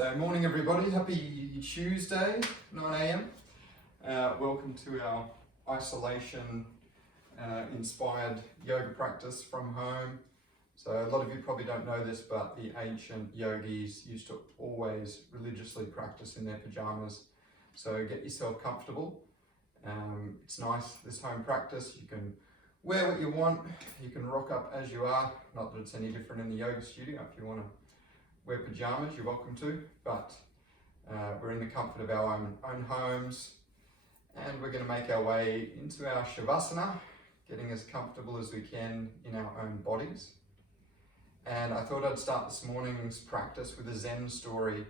So morning everybody, happy Tuesday, 9 a.m. Welcome to our isolation inspired yoga practice from home. So a lot of you probably don't know this, but the ancient yogis used to always religiously practice in their pajamas. So get yourself comfortable. It's nice, this home practice. You can wear what you want, you can rock up as you are. Not that it's any different in the yoga studio. If you want to wear pajamas, you're welcome to, but we're in the comfort of our own homes, and we're going to make our way into our Shavasana, getting as comfortable as we can in our own bodies. And I thought I'd start this morning's practice with a Zen story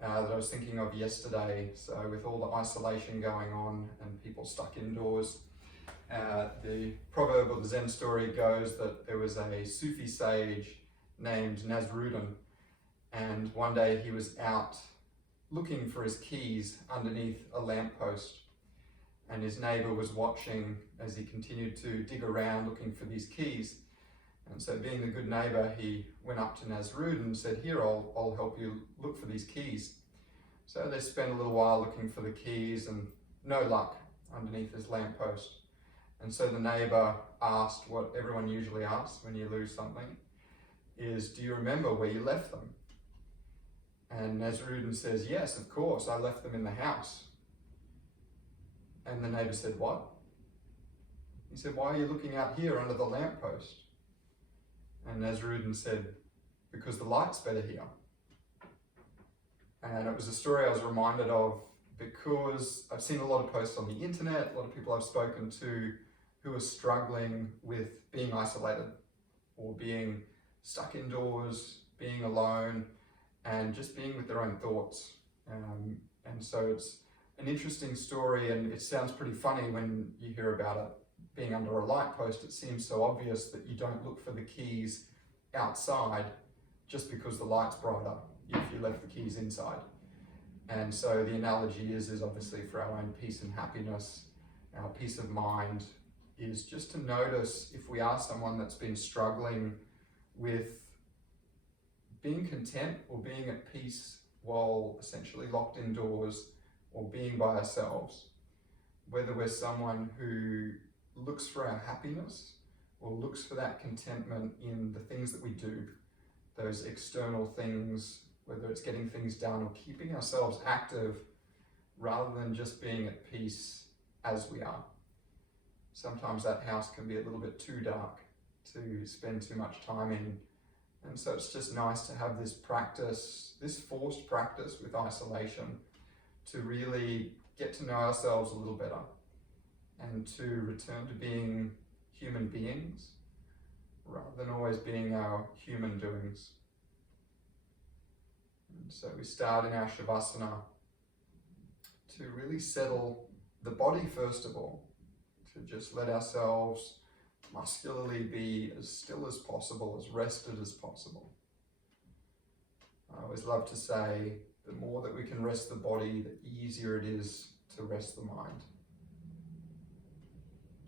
that I was thinking of yesterday. So with all the isolation going on and people stuck indoors, the proverb or the Zen story goes that there was a Sufi sage named Nasruddin, and one day he was out looking for his keys underneath a lamppost, and his neighbor was watching as he continued to dig around looking for these keys. And so being the good neighbor, he went up to Nasruddin and said, "Here, I'll help you look for these keys." So they spent a little while looking for the keys and no luck underneath this lamppost. And so the neighbor asked what everyone usually asks when you lose something, is, "Do you remember where you left them?" And Nasruddin says, "Yes, of course, I left them in the house." And the neighbor said, "What?" He said, "Why are you looking out here under the lamppost?" And Nasruddin said, "Because the light's better here." And it was a story I was reminded of because I've seen a lot of posts on the internet, a lot of people I've spoken to who are struggling with being isolated or being stuck indoors, being alone, and just being with their own thoughts. And so it's an interesting story, and it sounds pretty funny when you hear about it being under a light post. It seems so obvious that you don't look for the keys outside just because the light's brighter if you left the keys inside. And so the analogy is obviously for our own peace and happiness, our peace of mind, is just to notice if we are someone that's been struggling with being content or being at peace while essentially locked indoors or being by ourselves, whether we're someone who looks for our happiness or looks for that contentment in the things that we do, those external things, whether it's getting things done or keeping ourselves active rather than just being at peace as we are. Sometimes that house can be a little bit too dark to spend too much time in. And so it's just nice to have this practice, this forced practice with isolation, to really get to know ourselves a little better and to return to being human beings rather than always being our human doings. And so we start in our Shavasana to really settle the body first of all, to just let ourselves muscularly be as still as possible, as rested as possible. I always love to say, the more that we can rest the body, the easier it is to rest the mind.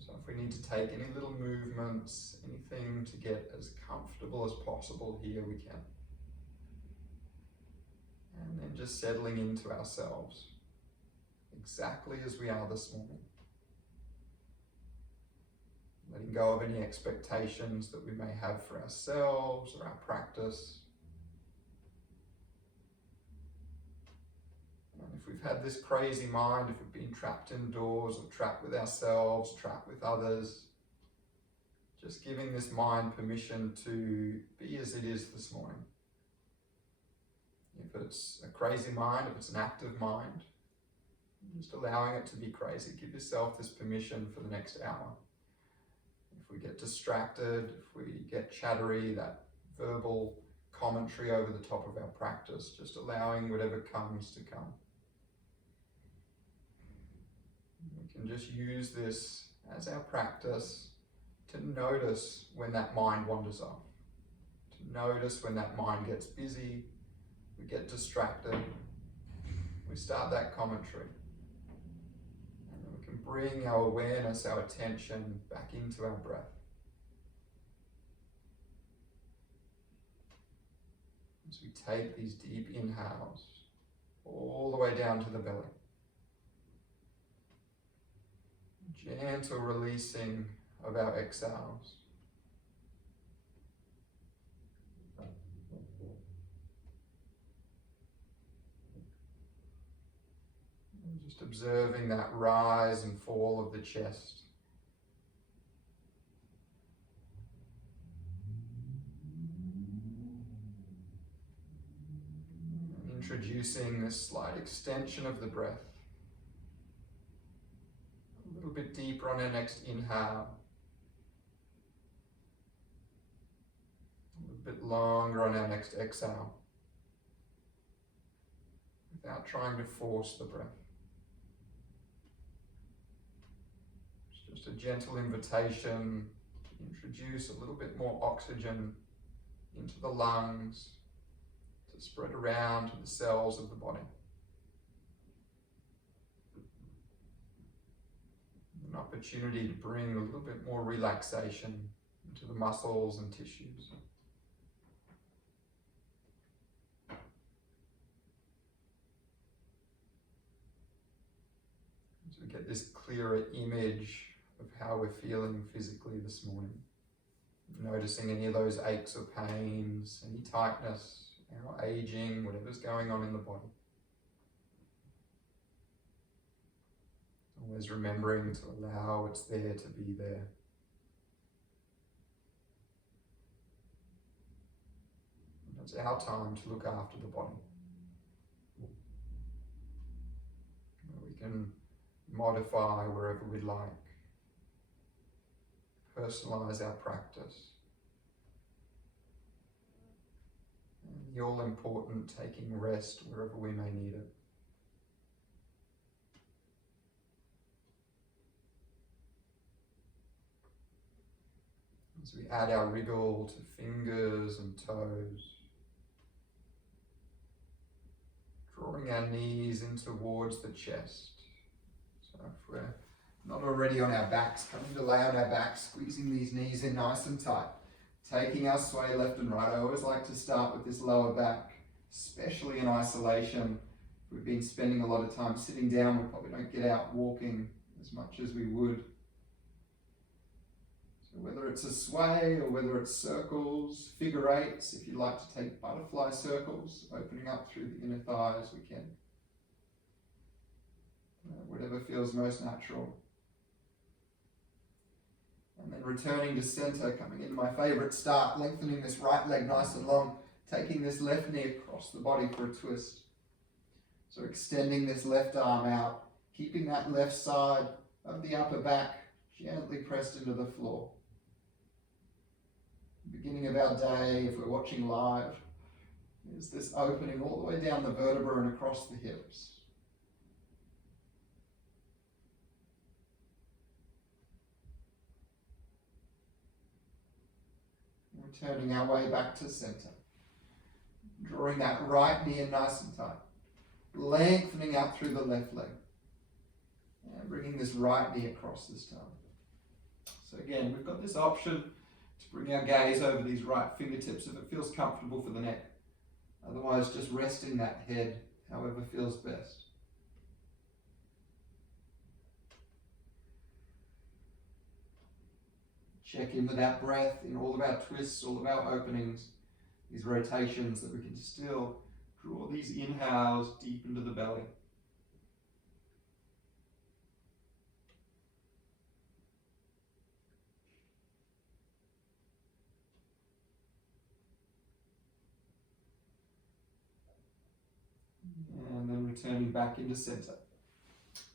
So if we need to take any little movements, anything to get as comfortable as possible here, we can. And then just settling into ourselves, exactly as we are this morning. Letting go of any expectations that we may have for ourselves or our practice. And if we've had this crazy mind, if we've been trapped indoors or trapped with ourselves, trapped with others, just giving this mind permission to be as it is this morning. If it's a crazy mind, if it's an active mind, just allowing it to be crazy. Give yourself this permission for the next hour. If we get distracted, if we get chattery, that verbal commentary over the top of our practice, just allowing whatever comes to come. We can just use this as our practice to notice when that mind wanders off, to notice when that mind gets busy, we get distracted, we start that commentary. Bring our awareness, our attention back into our breath. As we take these deep inhales all the way down to the belly. Gentle releasing of our exhales. And just observing that rise and fall of the chest. Introducing this slight extension of the breath. A little bit deeper on our next inhale. A little bit longer on our next exhale. Without trying to force the breath. It's just a gentle invitation to introduce a little bit more oxygen into the lungs, to spread around to the cells of the body. An opportunity to bring a little bit more relaxation into the muscles and tissues. So we get this clearer image of how we're feeling physically this morning. Noticing any of those aches or pains, any tightness, our aging, whatever's going on in the body. Always remembering to allow what's there to be there. And it's our time to look after the body. We can modify wherever we'd like. Personalize our practice. And the all-important taking rest wherever we may need it. As we add our wriggle to fingers and toes, drawing our knees in towards the chest. So if we're not already on our backs, coming to lay on our backs, squeezing these knees in nice and tight, taking our sway left and right. I always like to start with this lower back, especially in isolation. If we've been spending a lot of time sitting down, we probably don't get out walking as much as we would. So whether it's a sway or whether it's circles, figure eights, if you'd like to take butterfly circles, opening up through the inner thighs, we can. Whatever feels most natural. And then returning to center, coming into my favorite start, lengthening this right leg nice and long, taking this left knee across the body for a twist. So extending this left arm out, keeping that left side of the upper back gently pressed into the floor. Beginning of our day, if we're watching live, is this opening all the way down the vertebra and across the hips. Turning our way back to center. Drawing that right knee in nice and tight. Lengthening out through the left leg. And bringing this right knee across this time. So again, we've got this option to bring our gaze over these right fingertips if it feels comfortable for the neck. Otherwise, just resting that head however feels best. Check in with that breath in all of our twists, all of our openings, these rotations, that we can still draw these inhales deep into the belly. And then returning back into center.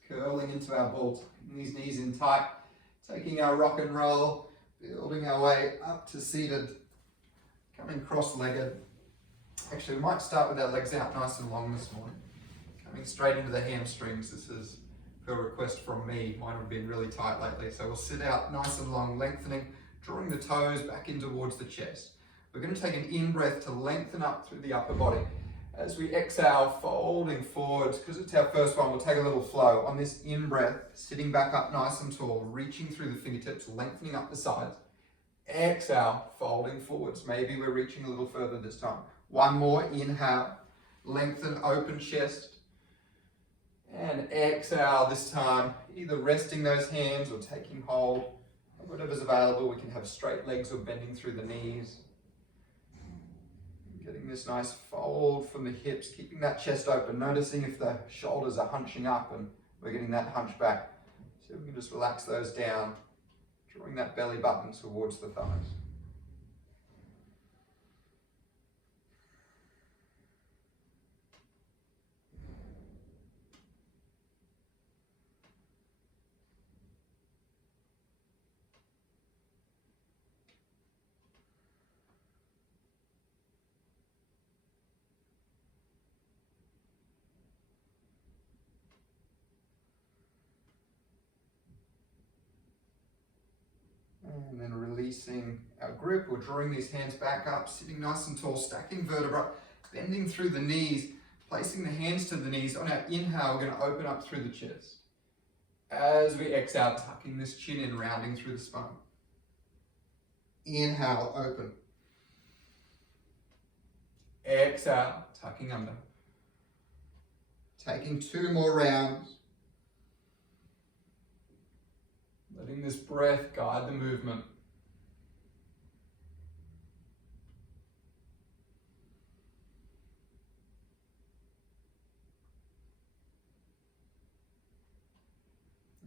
Curling into our ball, tucking these knees in tight, taking our rock and roll, building our way up to seated, coming cross-legged. Actually, we might start with our legs out nice and long this morning. Coming straight into the hamstrings. This is a request from me. Mine have been really tight lately. So we'll sit out nice and long, lengthening, drawing the toes back in towards the chest. We're going to take an in-breath to lengthen up through the upper body. As we exhale, folding forwards, because it's our first one, we'll take a little flow. On this in-breath, sitting back up nice and tall, reaching through the fingertips, lengthening up the sides. Exhale, folding forwards. Maybe we're reaching a little further this time. One more, inhale, lengthen, open chest. And exhale this time, either resting those hands or taking hold of whatever's available. We can have straight legs or bending through the knees. Getting this nice fold from the hips, keeping that chest open, noticing if the shoulders are hunching up and we're getting that hunch back. So we can just relax those down, drawing that belly button towards the thighs. And then releasing our grip or drawing these hands back up, sitting nice and tall, stacking vertebra, bending through the knees, placing the hands to the knees. On our inhale, we're going to open up through the chest. As we exhale, tucking this chin in, rounding through the spine. Inhale, open. Exhale, tucking under. Taking 2 more rounds. Letting this breath guide the movement.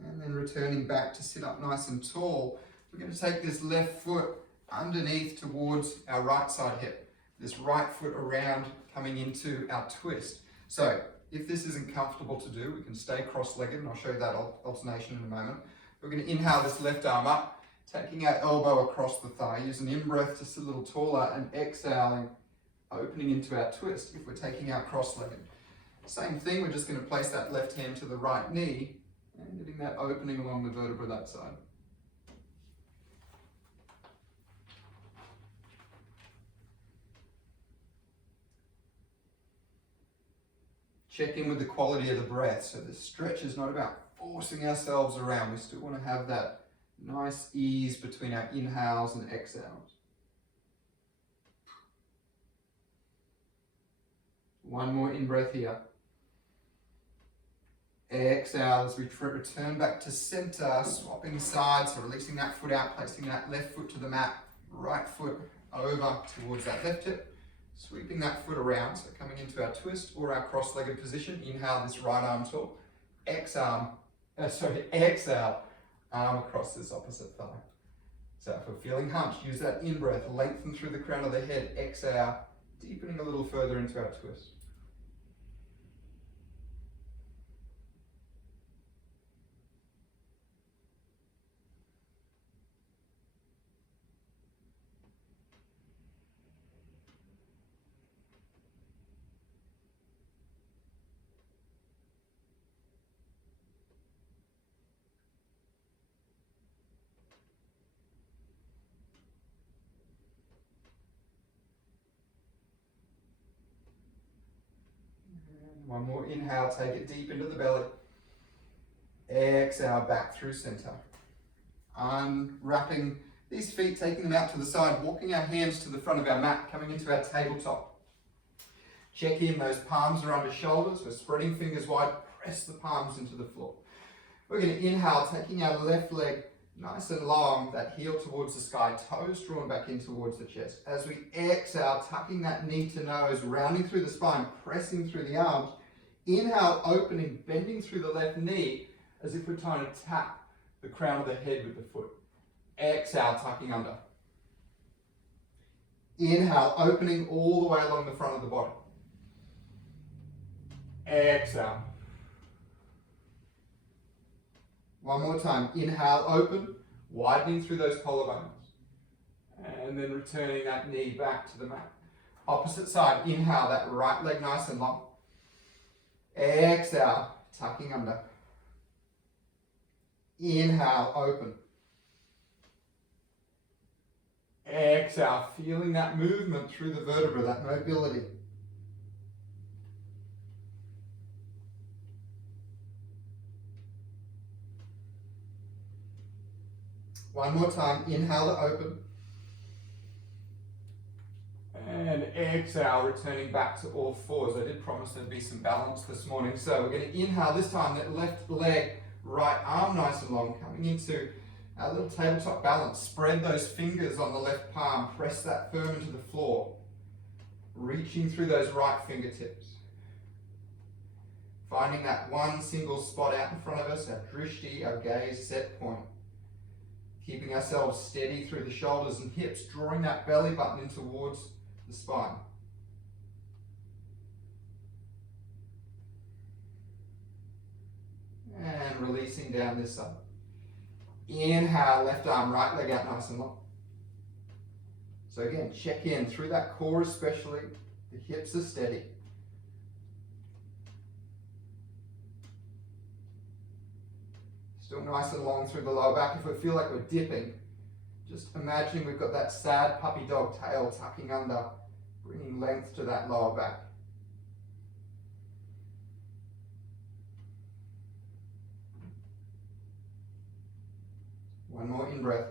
And then returning back to sit up nice and tall. We're going to take this left foot underneath towards our right side hip. This right foot around, coming into our twist. So if this isn't comfortable to do, we can stay cross-legged, and I'll show you that alternation in a moment. We're going to inhale this left arm up, taking our elbow across the thigh. Use an in-breath to sit a little taller, and exhaling, opening into our twist if we're taking our cross-legged. Same thing, we're just going to place that left hand to the right knee and getting that opening along the vertebra that side. Check in with the quality of the breath. So the stretch is not about forcing ourselves around. We still want to have that nice ease between our inhales and exhales. One more in-breath here. Exhale as we return back to center, swapping sides, so releasing that foot out, placing that left foot to the mat, right foot over towards that left hip, sweeping that foot around, so coming into our twist or our cross-legged position. Inhale this right arm tall, exhale, arm across this opposite thigh. So if we're feeling hunched, use that in-breath, lengthen through the crown of the head, exhale, deepening a little further into our twist. One more inhale, take it deep into the belly. Exhale, back through center. Unwrapping these feet, taking them out to the side, walking our hands to the front of our mat, coming into our tabletop. Check in, those palms are under shoulders. We're spreading fingers wide, press the palms into the floor. We're going to inhale, taking our left leg nice and long, that heel towards the sky, toes drawn back in towards the chest. As we exhale, tucking that knee to nose, rounding through the spine, pressing through the arms. Inhale, opening, bending through the left knee as if we're trying to tap the crown of the head with the foot. Exhale, tucking under. Inhale, opening all the way along the front of the body. Exhale. One more time. Inhale, open, widening through those collarbones. And then returning that knee back to the mat. Opposite side. Inhale, that right leg nice and long. Exhale, tucking under. Inhale, open. Exhale, feeling that movement through the vertebra, that mobility. One more time, inhale to open. And exhale, returning back to all fours. I did promise there'd be some balance this morning. So we're going to inhale this time, that left leg, right arm nice and long, coming into our little tabletop balance. Spread those fingers on the left palm, press that firm into the floor. Reaching through those right fingertips. Finding that one single spot out in front of us, our drishti, our gaze set point. Keeping ourselves steady through the shoulders and hips, drawing that belly button in towards the spine. And releasing down this side. Inhale, left arm, right leg out nice and long. So again, check in through that core especially. The hips are steady. Still nice and long through the lower back. If we feel like we're dipping, just imagining we've got that sad puppy dog tail tucking under, bringing length to that lower back. One more in-breath.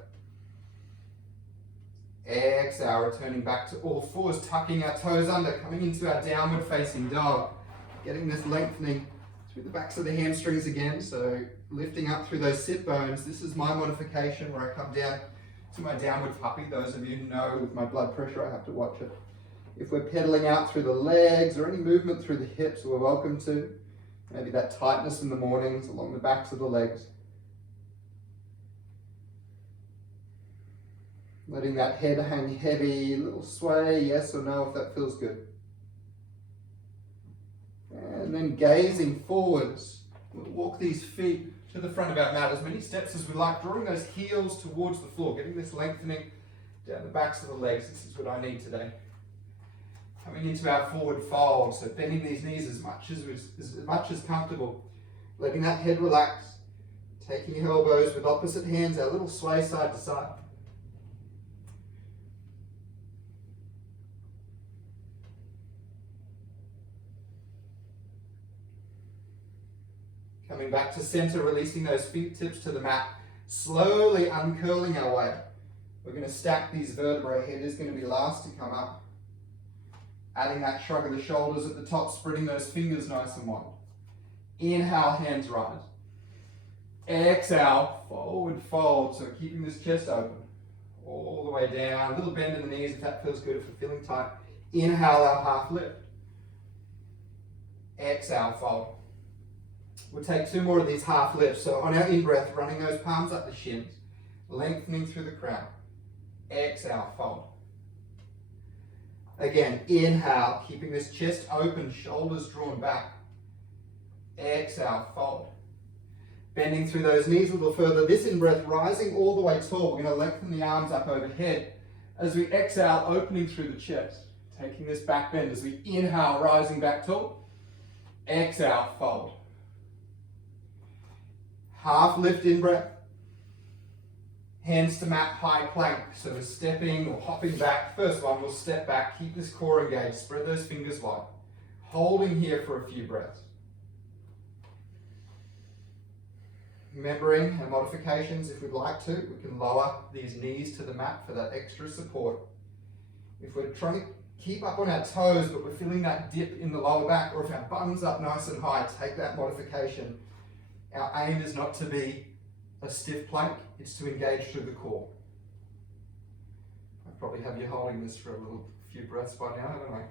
Exhale, returning back to all fours, tucking our toes under, coming into our downward facing dog. Getting this lengthening through the backs of the hamstrings again, so lifting up through those sit bones. This is my modification where I come down to my downward puppy. Those of you who know with my blood pressure, I have to watch it. If we're pedaling out through the legs or any movement through the hips, we're welcome to. Maybe that tightness in the mornings along the backs of the legs. Letting that head hang heavy, a little sway, yes or no if that feels good. And then gazing forwards, we'll walk these feet to the front of our mat as many steps as we like, drawing those heels towards the floor, getting this lengthening down the backs of the legs. This is what I need today. Coming into our forward fold, so bending these knees as much as comfortable. Letting that head relax, taking elbows with opposite hands, our little sway side to side. Coming back to center, releasing those fingertips to the mat, slowly uncurling our way. We're going to stack these vertebrae. Head is going to be last to come up. Adding that shrug of the shoulders at the top, spreading those fingers nice and wide. Inhale, hands rise. Exhale, forward fold. So keeping this chest open. All the way down. A little bend in the knees if that feels good, if we're feeling tight. Inhale, our half lift. Exhale, fold. We'll take two more of these half lifts. So on our in-breath, running those palms up the shins, lengthening through the crown. Exhale, fold. Again, inhale, keeping this chest open, shoulders drawn back. Exhale, fold. Bending through those knees a little further. This in-breath, rising all the way tall. We're going to lengthen the arms up overhead. As we exhale, opening through the chest. Taking this back bend as we inhale, rising back tall. Exhale, fold. Half lift in breath. Hands to mat, high plank. So we're stepping or hopping back. First one, we'll step back, keep this core engaged, spread those fingers wide. Holding here for a few breaths. Remembering our modifications, if we'd like to, we can lower these knees to the mat for that extra support. If we're trying to keep up on our toes, but we're feeling that dip in the lower back, or if our bum's up nice and high, take that modification. Our aim is not to be a stiff plank, it's to engage through the core. I probably have you holding this for a few breaths by now, haven't I?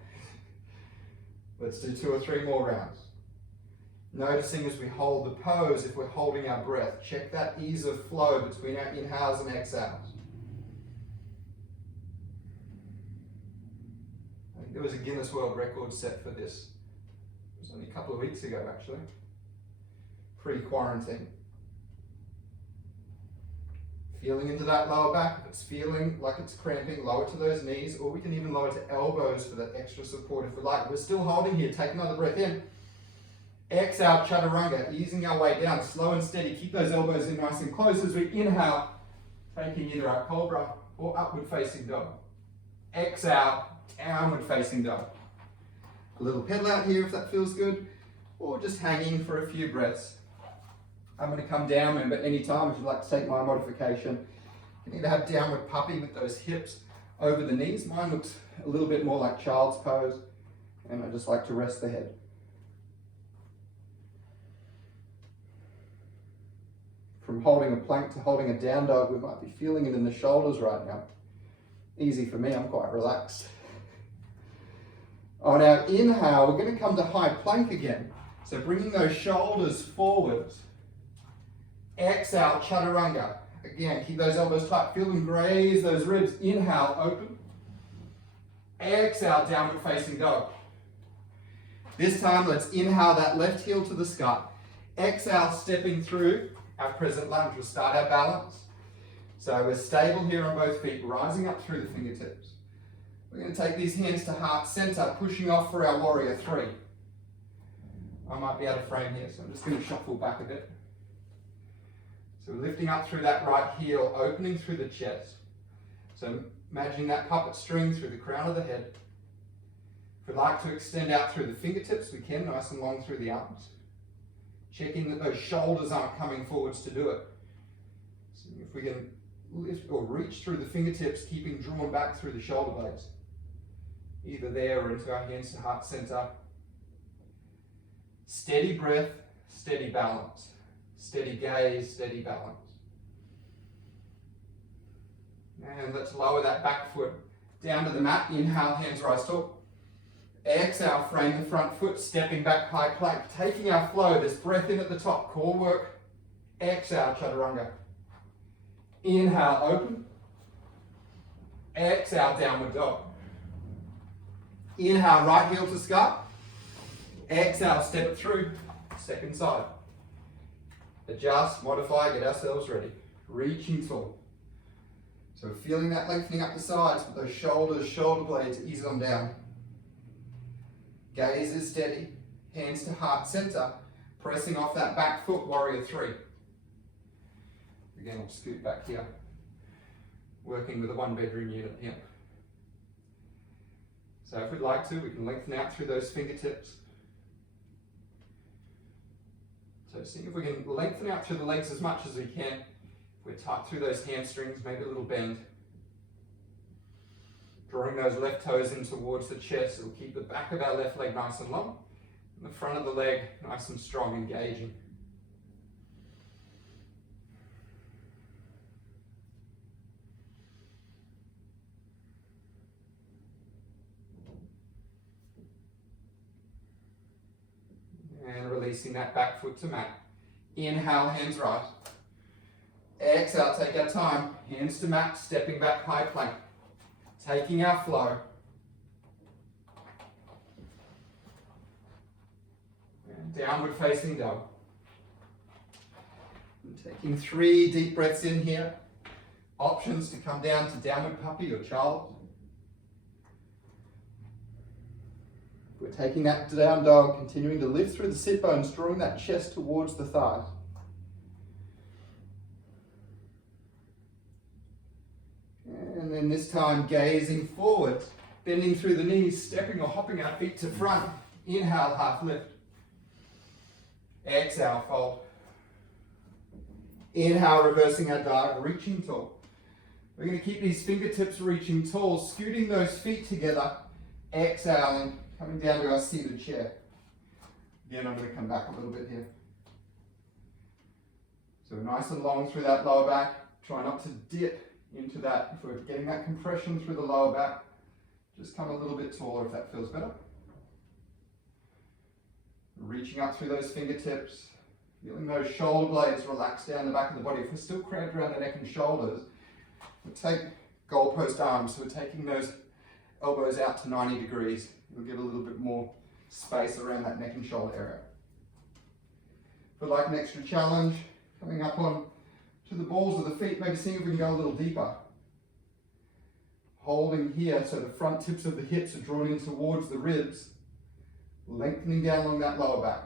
Let's do 2 or 3 more rounds. Noticing as we hold the pose, if we're holding our breath, check that ease of flow between our inhales and exhales. I think there was a Guinness World Record set for this. It was only a couple of weeks ago, actually. Pre-quarantine. Feeling into that lower back. If it's feeling like it's cramping, lower to those knees, or we can even lower to elbows for that extra support if we like. We're still holding here. Take another breath in. Exhale, chaturanga, easing our way down, slow and steady. Keep those elbows in nice and close as we inhale, taking either our cobra or upward facing dog. Exhale, downward facing dog. A little pedal out here if that feels good, or just hanging for a few breaths. I'm going to come down, remember, anytime if you'd like to take my modification. You can either have downward puppy with those hips over the knees. Mine looks a little bit more like child's pose, and I just like to rest the head. From holding a plank to holding a down dog, we might be feeling it in the shoulders right now. Easy for me, I'm quite relaxed. On our inhale, we're going to come to high plank again. So bringing those shoulders forwards. Exhale, chaturanga. Again, keep those elbows tight. Feel them graze those ribs. Inhale, open. Exhale, downward facing dog. This time, let's inhale that left heel to the sky. Exhale, stepping through our present lunge. We'll start our balance. So we're stable here on both feet, rising up through the fingertips. We're going to take these hands to heart center, pushing off for our warrior three. I might be out of frame here, so I'm just going to shuffle back a bit. So we're lifting up through that right heel, opening through the chest. So imagining that puppet string through the crown of the head. If we'd like to extend out through the fingertips, we can, nice and long through the arms. Checking that those shoulders aren't coming forwards to do it. So if we can lift or reach through the fingertips, keeping drawn back through the shoulder blades. Either there or into our hands to heart center. Steady breath, steady balance. Steady gaze, steady balance. And let's lower that back foot down to the mat. Inhale, hands rise tall. Exhale, frame the front foot, stepping back high plank. Taking our flow, this breath in at the top, core work. Exhale, chaturanga. Inhale, open. Exhale, downward dog. Inhale, right heel to sky. Exhale, step it through. Second side. Adjust, modify, get ourselves ready. Reaching tall. So feeling that lengthening up the sides with those shoulders, shoulder blades, ease them down. Gaze is steady. Hands to heart center. Pressing off that back foot, warrior three. Again, I'll scoot back here. Working with a 1-bedroom unit here. So if we'd like to, we can lengthen out through those fingertips. So see if we can lengthen out through the legs as much as we can. If we're tight through those hamstrings, maybe a little bend. Drawing those left toes in towards the chest. It'll keep the back of our left leg nice and long. And the front of the leg nice and strong, engaging. And releasing that back foot to mat. Inhale, hands rise. Exhale, take our time. Hands to mat, stepping back, high plank. Taking our flow. And downward facing dog. And taking 3 deep breaths in here. Options to come down to downward puppy or child. We're taking that down dog, continuing to lift through the sit bones, drawing that chest towards the thighs. And then this time, gazing forward, bending through the knees, stepping or hopping our feet to front. Inhale, half lift. Exhale, fold. Inhale, reversing our dog, reaching tall. We're going to keep these fingertips reaching tall, scooting those feet together. Exhaling. Coming down to our seated chair. Again, I'm going to come back a little bit here. So nice and long through that lower back. Try not to dip into that. If we're getting that compression through the lower back, just come a little bit taller if that feels better. Reaching up through those fingertips. Feeling those shoulder blades relax down the back of the body. If we're still cramped around the neck and shoulders, we'll take goalpost arms. So we're taking those elbows out to 90 degrees. We'll get a little bit more space around that neck and shoulder area. If we'd like an extra challenge, coming up on to the balls of the feet, maybe seeing if we can go a little deeper. Holding here so the front tips of the hips are drawn in towards the ribs, lengthening down along that lower back.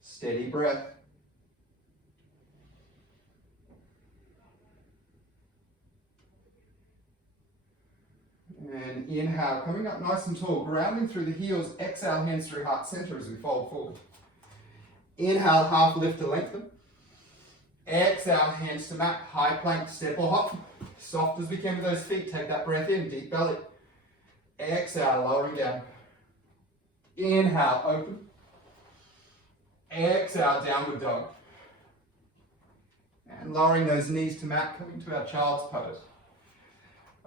Steady breath. And inhale, coming up nice and tall, grounding through the heels. Exhale, hands through heart center as we fold forward. Inhale, half lift to lengthen. Exhale, hands to mat, high plank, step or hop. Soft as we can with those feet. Take that breath in, deep belly. Exhale, lowering down. Inhale, open. Exhale, downward dog. And lowering those knees to mat, coming to our child's pose.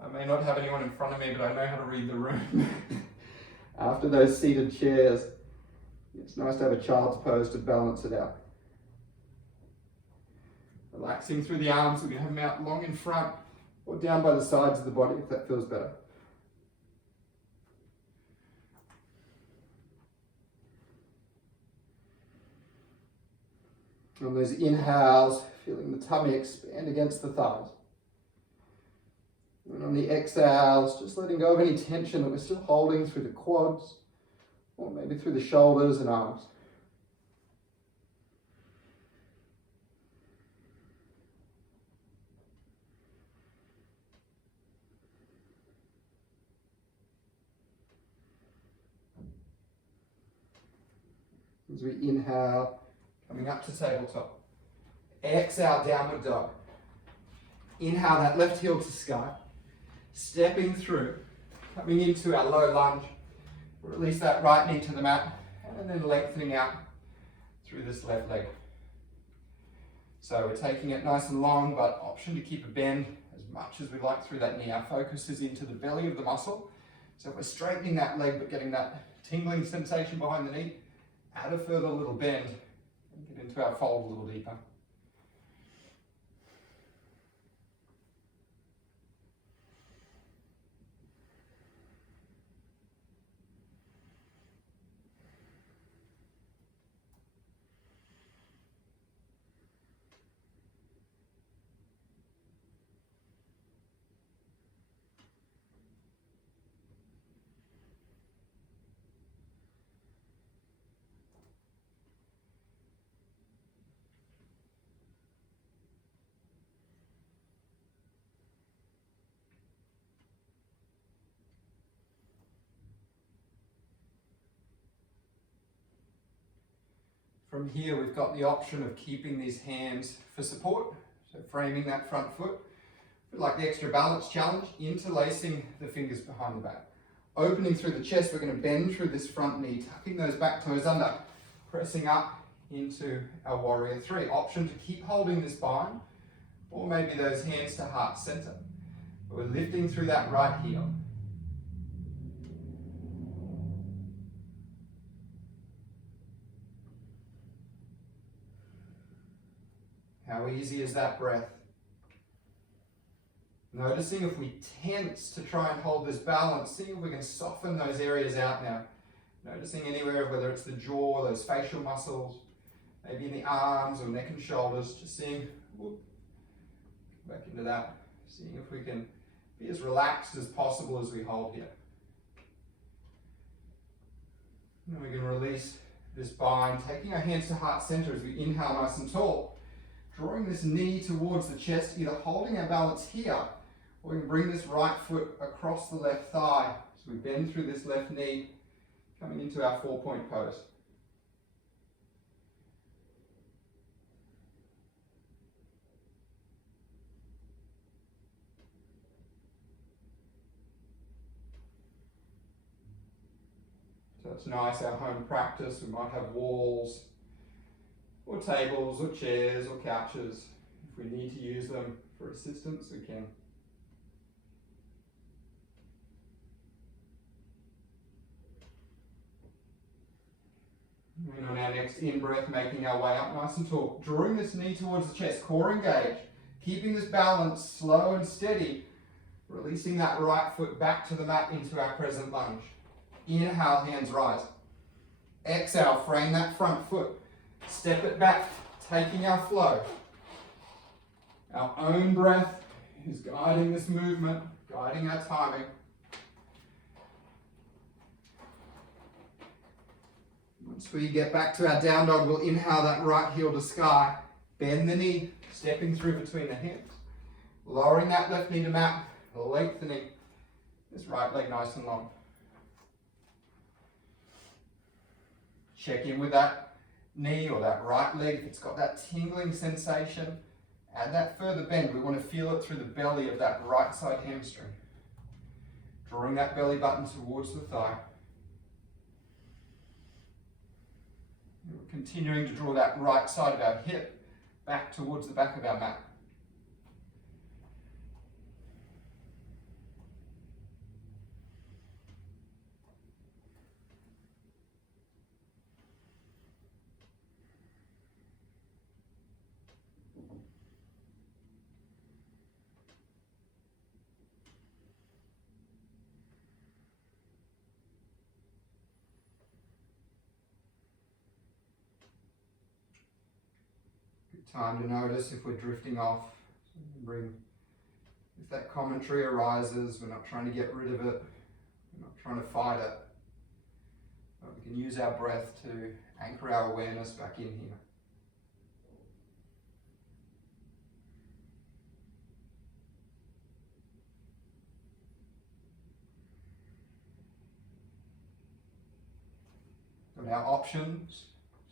I may not have anyone in front of me, but I know how to read the room. After those seated chairs, it's nice to have a child's pose to balance it out. Relaxing through the arms, we can have them out long in front or down by the sides of the body if that feels better. On those inhales, feeling the tummy expand against the thighs. And on the exhales, just letting go of any tension that we're still holding through the quads or maybe through the shoulders and arms. As we inhale, coming up to tabletop. Exhale, downward dog. Inhale, that left heel to sky. Stepping through, coming into our low lunge. Release that right knee to the mat, and then lengthening out through this left leg. So we're taking it nice and long, but option to keep a bend as much as we like through that knee. Our focus is into the belly of the muscle. So if we're straightening that leg, but getting that tingling sensation behind the knee, add a further little bend and get into our fold a little deeper. From here, we've got the option of keeping these hands for support, so framing that front foot. Like the extra balance challenge, interlacing the fingers behind the back. Opening through the chest, we're going to bend through this front knee, tucking those back toes under, pressing up into our warrior three. Option to keep holding this bind, or maybe those hands to heart center. But we're lifting through that right heel. How easy is that breath? Noticing if we tense to try and hold this balance, seeing if we can soften those areas out now. Noticing anywhere, whether it's the jaw, those facial muscles, maybe in the arms or neck and shoulders, just seeing, whoop, back into that. Seeing if we can be as relaxed as possible as we hold here. And we can release this bind, taking our hands to heart center as we inhale nice and tall. Drawing this knee towards the chest, either holding our balance here, or we can bring this right foot across the left thigh. So we bend through this left knee, coming into our 4-point pose. So it's nice, our home practice. We might have walls, or tables, or chairs, or couches. If we need to use them for assistance, we can. And on our next in-breath, making our way up nice and tall. Drawing this knee towards the chest, core engaged. Keeping this balance slow and steady. Releasing that right foot back to the mat into our present lunge. Inhale, hands rise. Exhale, frame that front foot. Step it back, taking our flow. Our own breath is guiding this movement, guiding our timing. Once we get back to our down dog, we'll inhale that right heel to sky. Bend the knee, stepping through between the hips. Lowering that left knee to mat, lengthening this right leg nice and long. Check in with that knee or that right leg, if it's got that tingling sensation, add that further bend. We want to feel it through the belly of that right side hamstring. Drawing that belly button towards the thigh. And we're continuing to draw that right side of our hip back towards the back of our mat. Time to notice if we're drifting off. If that commentary arises, we're not trying to get rid of it, we're not trying to fight it. But we can use our breath to anchor our awareness back in here. Got our options,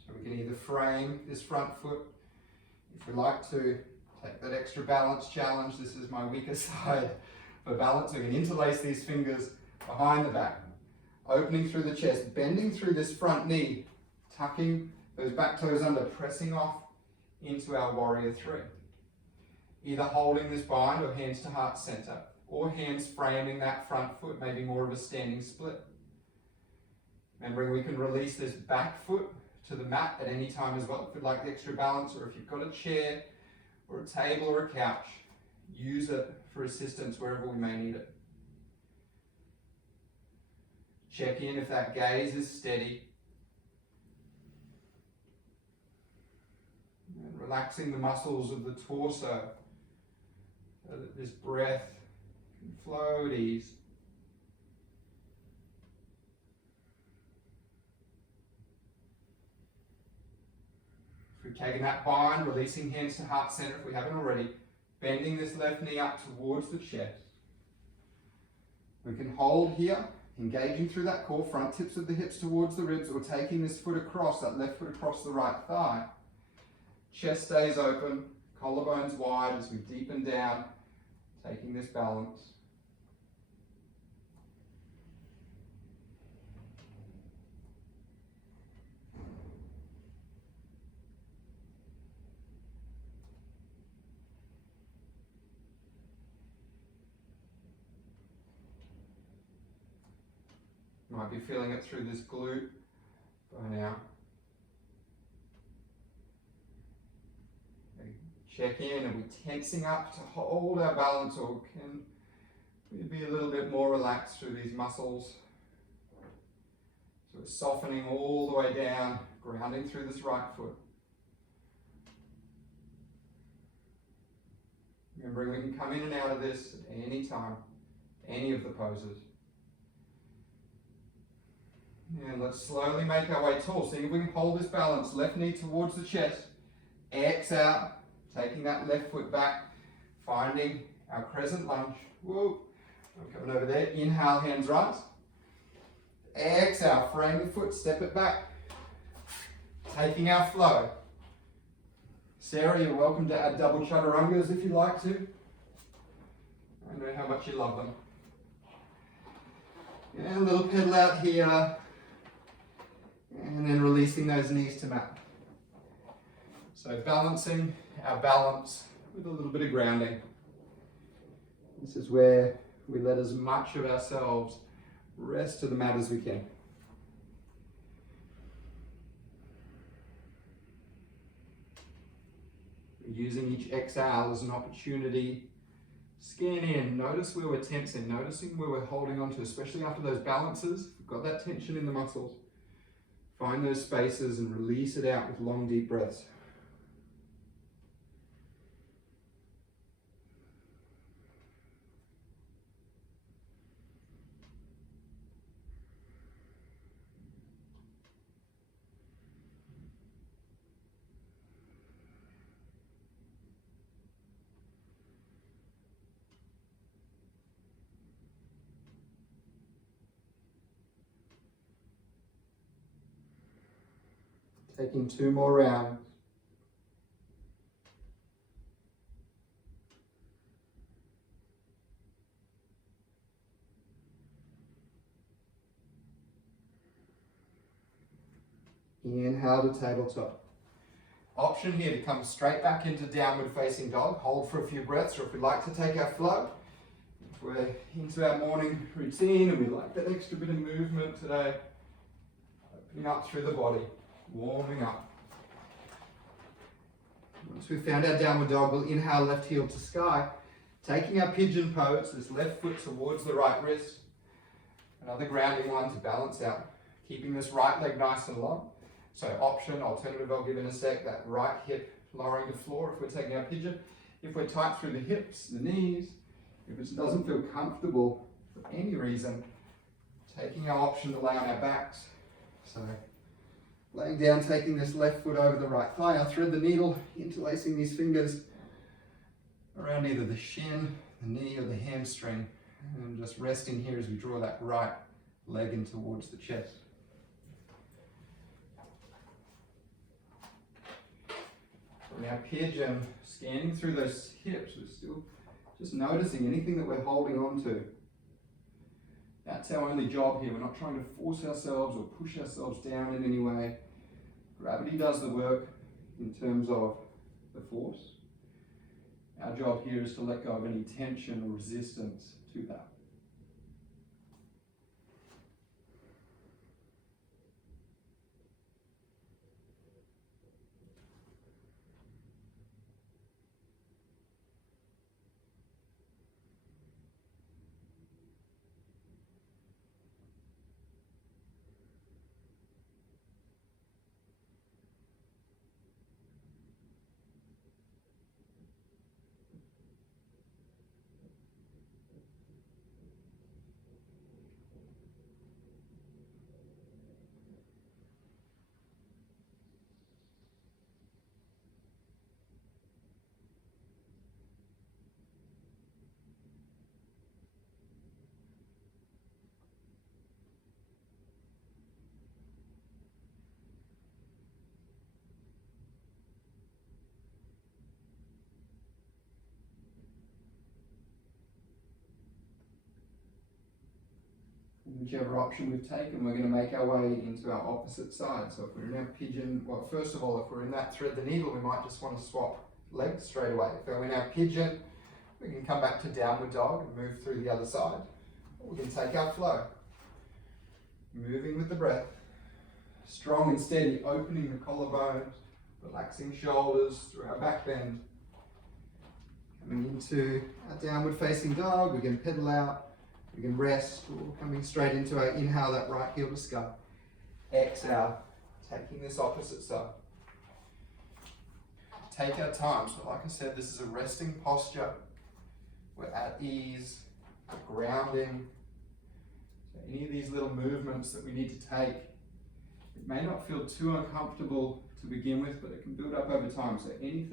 so we can either frame this front foot. If we like to take that extra balance challenge, this is my weaker side for balance. We can interlace these fingers behind the back, opening through the chest, bending through this front knee, tucking those back toes under, pressing off into our warrior three. Either holding this bind or hands to heart center, or hands framing that front foot, maybe more of a standing split. Remembering we can release this back foot to the mat at any time as well, if you'd like the extra balance, or if you've got a chair or a table or a couch, use it for assistance wherever we may need it. Check in if that gaze is steady. And relaxing the muscles of the torso so that this breath can flow at ease. If we're taking that bind, releasing hands to heart center if we haven't already, bending this left knee up towards the chest. We can hold here, engaging through that core, front tips of the hips towards the ribs, or taking this foot across, that left foot across the right thigh. Chest stays open, collarbones wide as we deepen down, taking this balance. You might be feeling it through this glute by now. Check in, are we tensing up to hold our balance, or can we be a little bit more relaxed through these muscles? So we're softening all the way down, grounding through this right foot. Remembering we can come in and out of this at any time, any of the poses. And let's slowly make our way tall. See if we can hold this balance. Left knee towards the chest. X out. Taking that left foot back. Finding our crescent lunge. Whoa. I'm coming over there. Inhale, hands rise. X out. Frame the foot. Step it back. Taking our flow. Sarah, you're welcome to add double chaturangas if you like to. I know how much you love them. And a little pedal out here. And then releasing those knees to mat. So balancing our balance with a little bit of grounding. This is where we let as much of ourselves rest to the mat as we can. We're using each exhale as an opportunity. Scan in, notice where we're tensing, noticing where we're holding on to, especially after those balances. We've got that tension in the muscles. Find those spaces and release it out with long, deep breaths. Taking 2 more rounds. Inhale to tabletop. Option here to come straight back into downward facing dog. Hold for a few breaths, or if we'd like to take our flow, if we're into our morning routine and we'd like that extra bit of movement today, opening up through the body, warming up. Once we've found our downward dog, we'll inhale left heel to sky, taking our pigeon pose, this left foot towards the right wrist. Another grounding one to balance out, keeping this right leg nice and long. So option, alternative I'll give in a sec, that right hip lowering to floor if we're taking our pigeon. If we're tight through the hips, the knees, if it doesn't feel comfortable for any reason, taking our option to lay on our backs. So laying down, taking this left foot over the right thigh. I'll thread the needle, interlacing these fingers around either the shin, the knee, or the hamstring. And just resting here as we draw that right leg in towards the chest. Now pigeon, scanning through those hips, we're still just noticing anything that we're holding on to. That's our only job here. We're not trying to force ourselves or push ourselves down in any way. Gravity does the work in terms of the force. Our job here is to let go of any tension or resistance to that. Whichever option we've taken, we're going to make our way into our opposite side. So if we're in our pigeon, well, first of all, if we're in that thread the needle, we might just want to swap legs straight away. If we're in our pigeon, we can come back to downward dog and move through the other side. Or we can take our flow, moving with the breath, strong and steady, opening the collarbones, relaxing shoulders through our back bend. Coming into our downward facing dog, we can pedal out. We can rest, or coming straight into our inhale, that right heel to sky. Exhale, taking this opposite side. Take our time. So like I said, this is a resting posture. We're at ease, we're grounding. So any of these little movements that we need to take, it may not feel too uncomfortable to begin with, but it can build up over time. So any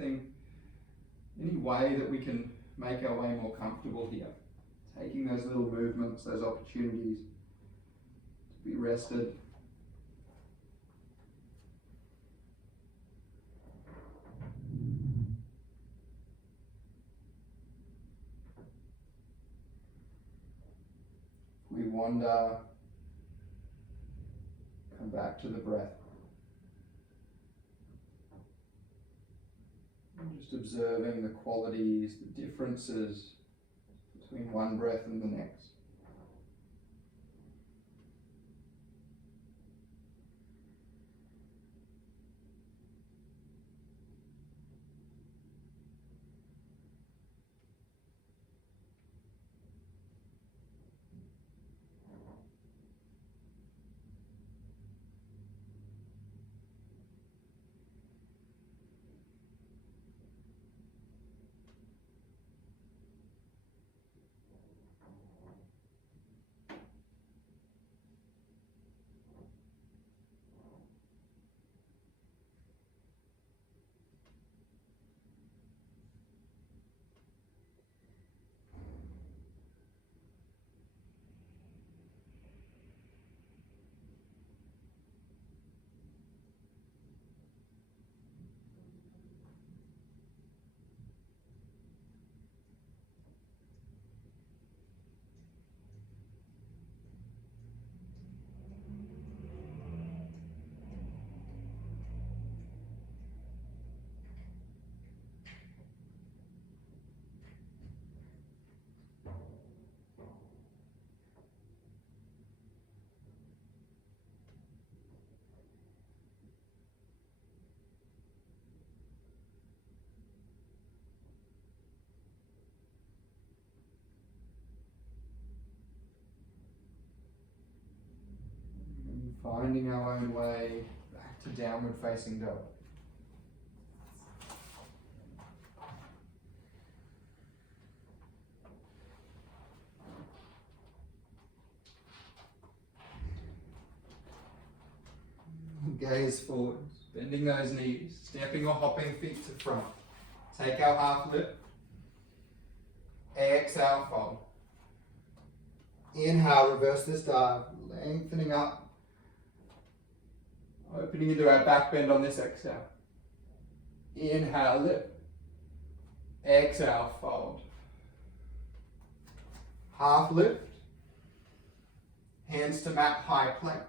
way that we can make our way more comfortable here. Taking those little movements, those opportunities to be rested. We wander, come back to the breath. And just observing the qualities, the differences between one breath and the next. Finding our own way back to downward facing dog. Gaze forward, bending those knees, stepping or hopping feet to front. Take our half lift. Exhale, fold. Inhale, reverse this dive, lengthening up. Opening into our back bend on this exhale. Inhale, lift. Exhale, fold. Half lift. Hands to mat, high plank.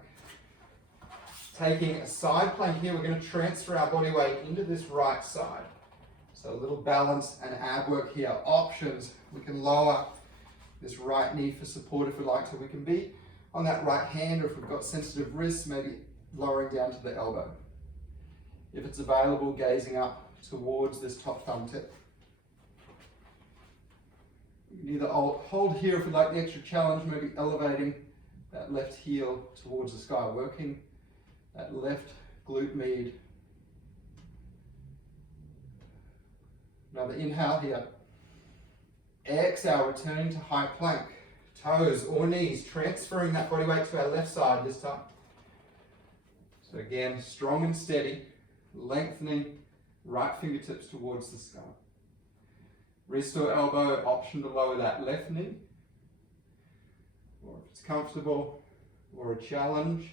Taking a side plank here, we're going to transfer our body weight into this right side. So a little balance and ab work here. Options, we can lower this right knee for support if we like to. We can be on that right hand, or if we've got sensitive wrists, maybe lowering down to the elbow. If it's available, gazing up towards this top thumb tip. You can either hold here if we like the extra challenge, maybe elevating that left heel towards the sky, working that left glute med. Another inhale here. Exhale, returning to high plank. Toes or knees, transferring that body weight to our left side this time. So again, strong and steady, lengthening right fingertips towards the sky. Wrist or elbow, option to lower that left knee. Or if it's comfortable, or a challenge,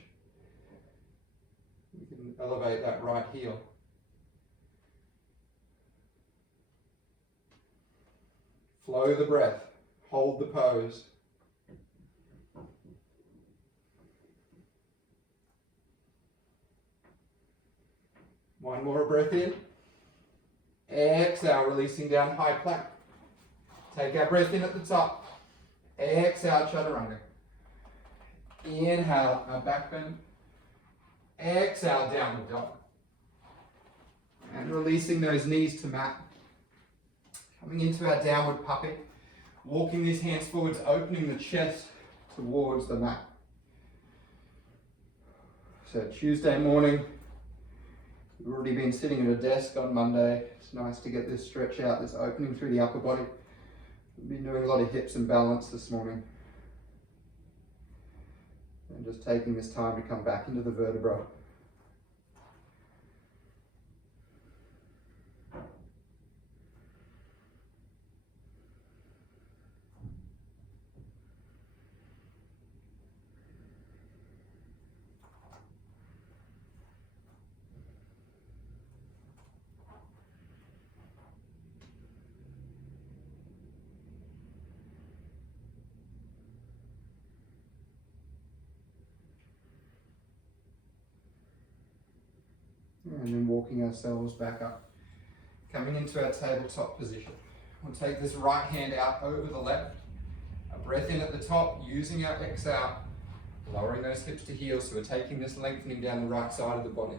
we can elevate that right heel. Flow the breath, hold the pose. One more breath in. Exhale, releasing down high plank. Take our breath in at the top. Exhale, chaturanga. Inhale, our back bend. Exhale, downward dog. And releasing those knees to mat. Coming into our downward puppy. Walking these hands forwards, opening the chest towards the mat. So Tuesday morning, we've already been sitting at a desk on Monday. It's nice to get this stretch out, this opening through the upper body. We've been doing a lot of hips and balance this morning. And just taking this time to come back into the vertebra. And then walking ourselves back up. Coming into our tabletop position. We'll take this right hand out over the left. A breath in at the top, using our exhale, lowering those hips to heels. So we're taking this lengthening down the right side of the body.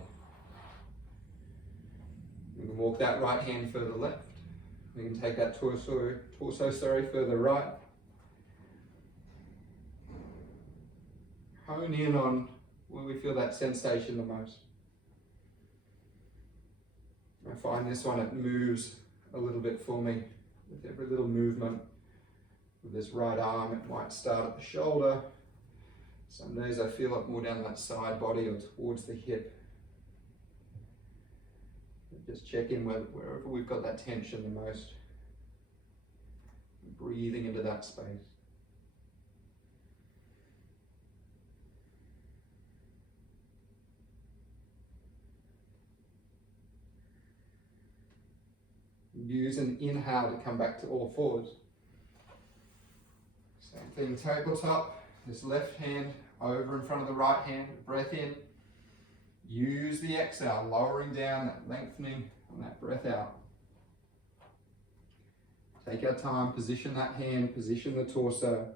We can walk that right hand further left. We can take that torso further right. Hone in on where we feel that sensation the most. I find this one, it moves a little bit for me with every little movement. With this right arm, it might start at the shoulder. Some days I feel it more down that side body or towards the hip. Just check in wherever we've got that tension the most. Breathing into that space. Use an inhale to come back to all fours. Same thing, tabletop. This left hand over in front of the right hand. Breath in. Use the exhale, lowering down, that lengthening on that breath out. Take our time, position that hand, position the torso.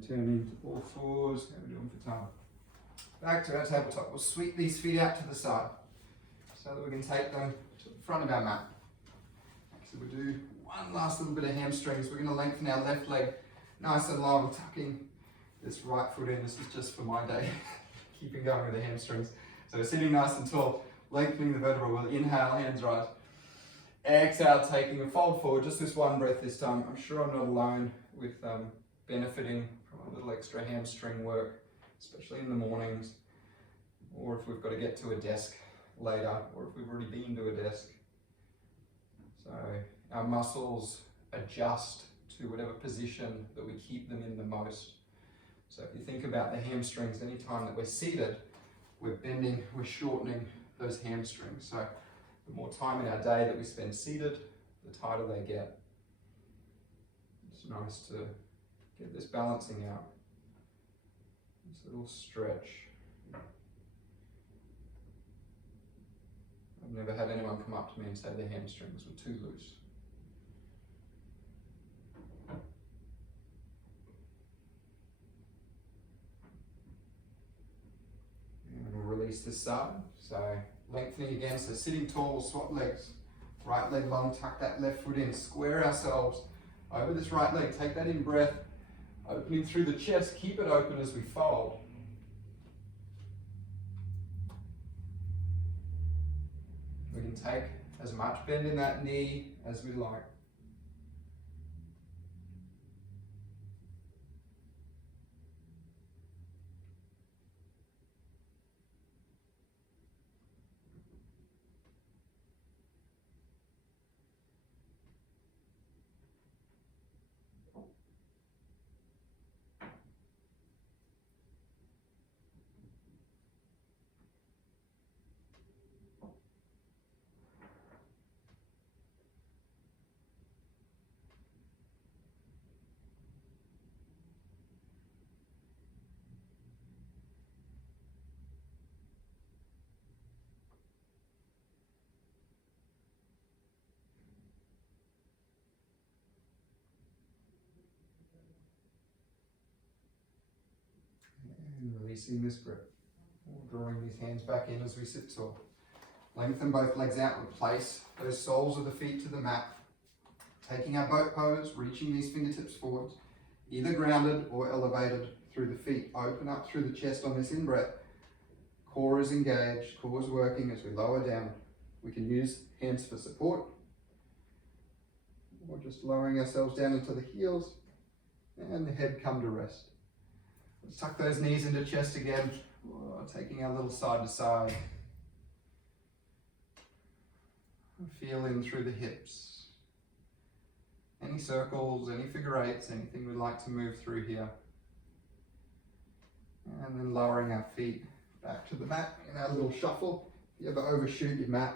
returning to all fours. How are we doing for time? Back to our tabletop. We'll sweep these feet out to the side so that we can take them to the front of our mat. So we'll do one last little bit of hamstrings. We're going to lengthen our left leg nice and long, tucking this right foot in. This is just for my day, keeping going with the hamstrings. So sitting nice and tall, lengthening the vertebra. We'll inhale, hands rise. Exhale, taking a fold forward, just this one breath this time. I'm sure I'm not alone with benefiting from a little extra hamstring work, especially in the mornings, or if we've got to get to a desk later, or if we've already been to a desk. So our muscles adjust to whatever position that we keep them in the most. So if you think about the hamstrings, any time that we're seated, we're bending, we're shortening those hamstrings. So the more time in our day that we spend seated, the tighter they get. It's nice to get this balancing out. This little stretch. I've never had anyone come up to me and say their hamstrings were too loose. And we'll release this side. So lengthening again, so sitting tall, swap legs. Right leg long, tuck that left foot in, square ourselves over this right leg. Take that in breath, opening through the chest, keep it open as we fold. We can take as much bend in that knee as we like. And releasing this grip. Drawing these hands back in as we sit tall. Lengthen both legs out, replace those soles of the feet to the mat. Taking our boat pose, reaching these fingertips forwards, either grounded or elevated through the feet. Open up through the chest on this in-breath. Core is engaged, core is working as we lower down. We can use hands for support, or just lowering ourselves down into the heels and the head come to rest. Let's tuck those knees into chest again, taking our little side to side. Feeling through the hips. Any circles, any figure eights, anything we'd like to move through here. And then lowering our feet back to the mat in our little shuffle. If you ever overshoot your mat,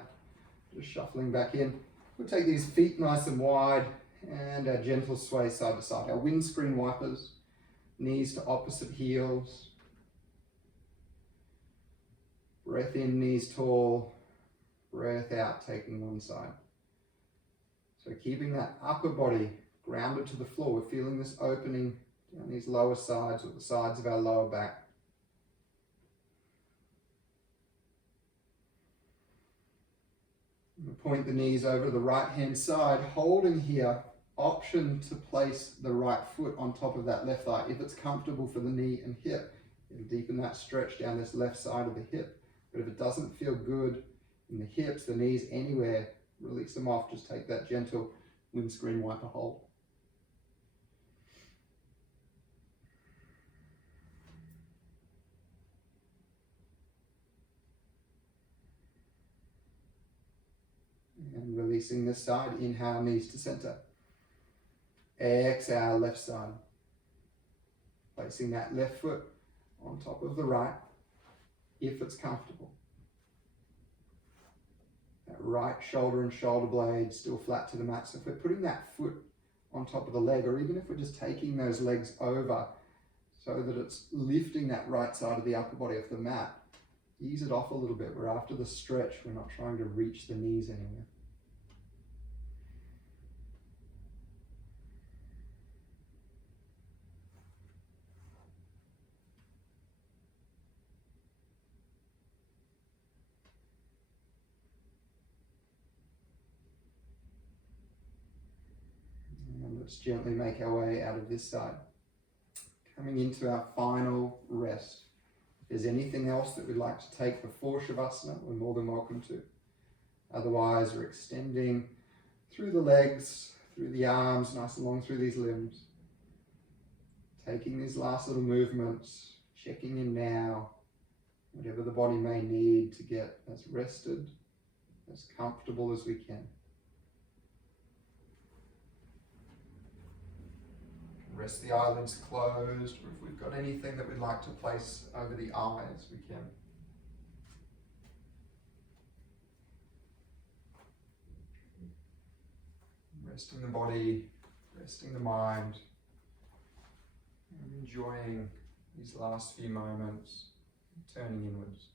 just shuffling back in. We'll take these feet nice and wide and our gentle sway side to side. Our windscreen wipers, knees to opposite heels. Breath in, knees tall. Breath out, taking one side. So keeping that upper body grounded to the floor. We're feeling this opening down these lower sides or the sides of our lower back. Point the knees over to the right hand side, holding here, option to place the right foot on top of that left thigh if it's comfortable for the knee and hip. It'll deepen that stretch down this left side of the hip. But if it doesn't feel good in the hips, the knees, anywhere, release them off. Just take that gentle windscreen wiper hold. And releasing this side, inhale, knees to center. Exhale, left side. Placing that left foot on top of the right, if it's comfortable. That right shoulder and shoulder blade still flat to the mat. So if we're putting that foot on top of the leg, or even if we're just taking those legs over so that it's lifting that right side of the upper body off the mat, ease it off a little bit. We're after the stretch. We're not trying to reach the knees anywhere. let's gently make our way out of this side. Coming into our final rest. If there's anything else that we'd like to take before Shavasana, we're more than welcome to. Otherwise, we're extending through the legs, through the arms, nice and long through these limbs. Taking these last little movements, checking in now, whatever the body may need to get as rested, as comfortable as we can. Rest the eyelids closed, or if we've got anything that we'd like to place over the eyes, we can. Resting the body, resting the mind, and enjoying these last few moments, turning inwards.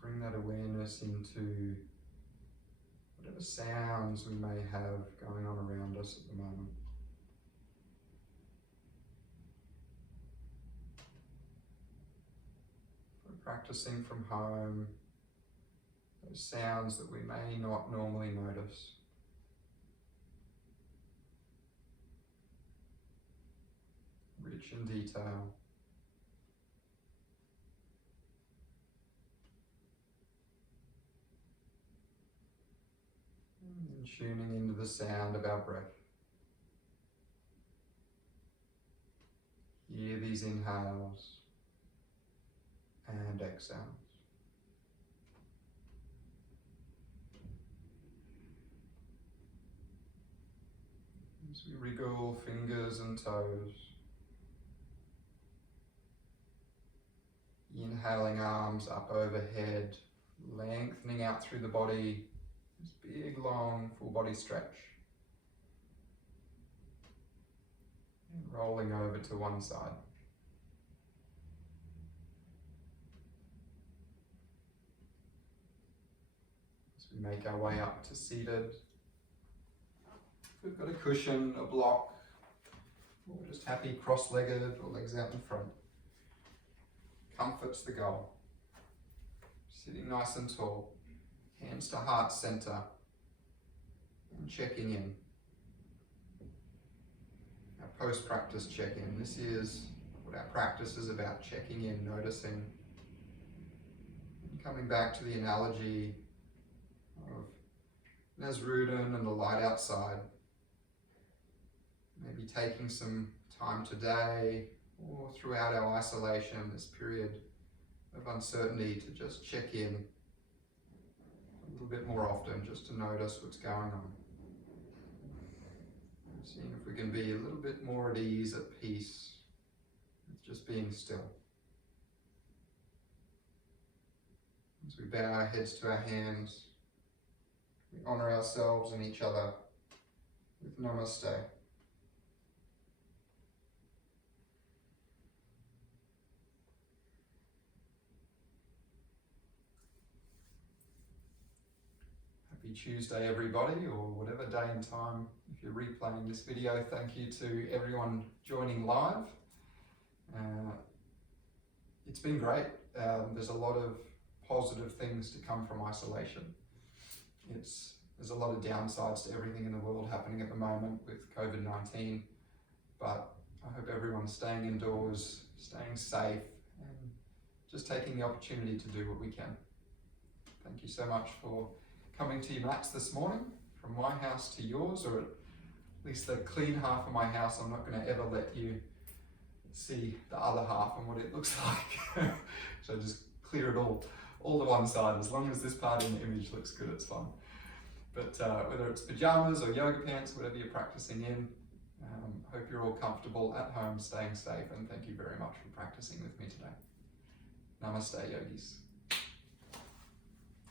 Bring that awareness into whatever the sounds we may have going on around us at the moment. If we're practicing from home, those sounds that we may not normally notice. Rich in detail. And tuning into the sound of our breath. Hear these inhales and exhales. As we wriggle fingers and toes. Inhaling arms up overhead, lengthening out through the body, this big, long, full body stretch. And rolling over to one side. As we make our way up to seated. If we've got a cushion, a block, or just happy cross-legged or legs out in front. Comfort's the goal. Sitting nice and tall, hands to heart center, and checking in. Our post-practice check-in. This is what our practice is about, checking in, noticing, and coming back to the analogy of Nasrudin and the light outside. Maybe taking some time today or throughout our isolation, this period of uncertainty, to just check in a little bit more often, just to notice what's going on. Seeing if we can be a little bit more at ease, at peace, with just being still. As we bow our heads to our hands, we honor ourselves and each other with Namaste. Happy Tuesday, everybody, or whatever day and time if you're replaying this video. Thank you to everyone joining live. It's been great. There's a lot of positive things to come from isolation. There's a lot of downsides to everything in the world happening at the moment with COVID-19, but I hope everyone's staying indoors, staying safe, and just taking the opportunity to do what we can. Thank you so much for coming to your mats this morning, from my house to yours, or at least the clean half of my house. I'm not going to ever let you see the other half and what it looks like. So just clear it all to one side. As long as this part in the image looks good, it's fine. But whether it's pajamas or yoga pants, whatever you're practicing in, hope you're all comfortable at home, staying safe, and thank you very much for practicing with me today. Namaste, yogis.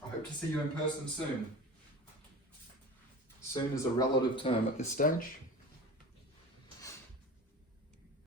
I hope to see you in person soon. Soon is a relative term at this stage.